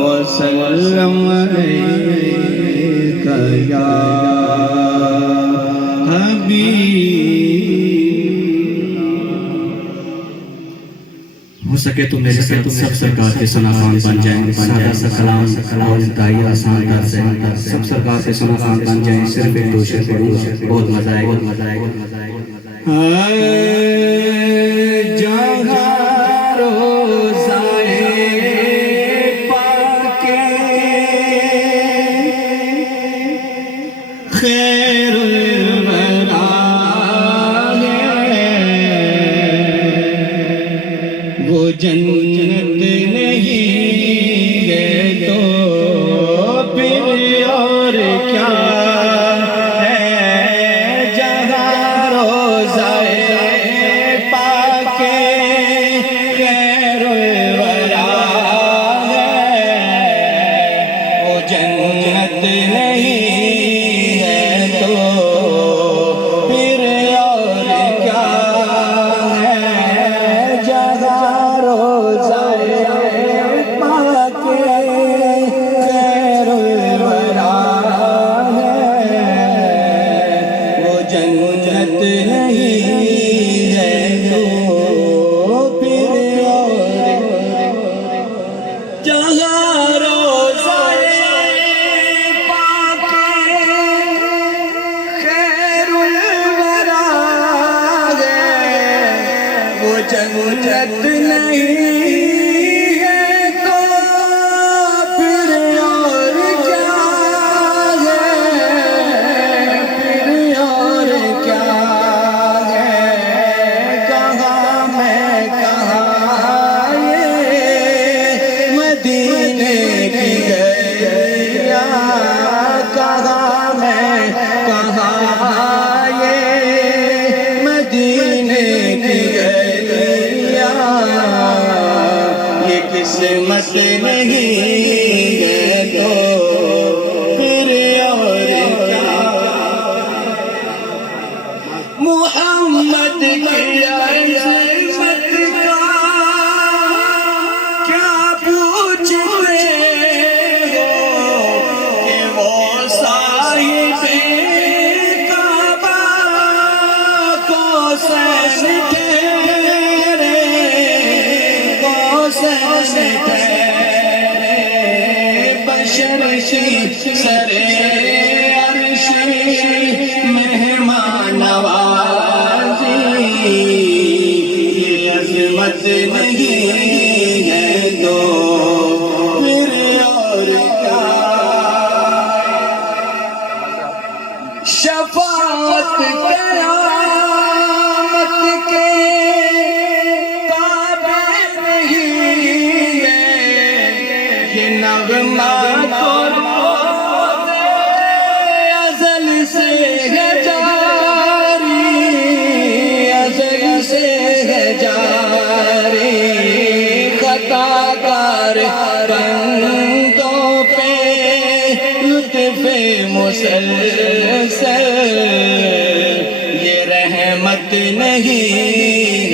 وسلم عليك يا ہو سکے تو میرے ساتھ سب سرکار کے ثنا خوان بن جائیں، سادہ سا کلام اور انتہائی آسان طرز سے سب سرکار کے ثنا خوان بن جائیں، صرف ایک دو شعر پڑھوں، بہت مزہ آئے گا۔ جہاں روزائے پاک خیر الورا ہے، وہ جنت نہیں ہے تو پھر اور کیا ہے؟ جہاں روزائے پاک خیر الورا ہے، وہ جنت نہیں ہے تو پھر اور کیا ہے؟ جہاں روزائے پاک خیر الورا ہے، وہ جنت نہیں ہے تو پھر اور جہاں روزائے پاک خیر الورا ہے، وہ جنت نہیں ہے تو پھر اور کیا ہے؟ پھر اور کیا ہے؟ کہاں میں کہاں یہ مدینے کی گلیا، کہاں میں کہاں یہ مدینے کی گلیا، یہ قسمت نہیں ہے تو پھر اور کیا؟ محمد کی عظمت کا کیا پوچھتے ہو کہ وہ صاحب کعبہ کوثر ٹھہرے، کوثر ٹھہرے، بشر کی سر عرش مہمان نوازی، یہ عظمت نہیں ہے تو پھر اور کیا؟ شفاعت قیامت کے قابل نہیں ہے، یہ نغمہ تو ازل سے ہے جاری، ازل سے ہے جاری، خطا کار بندوں پہ لطف مسلسل، یہ رحمت نہیں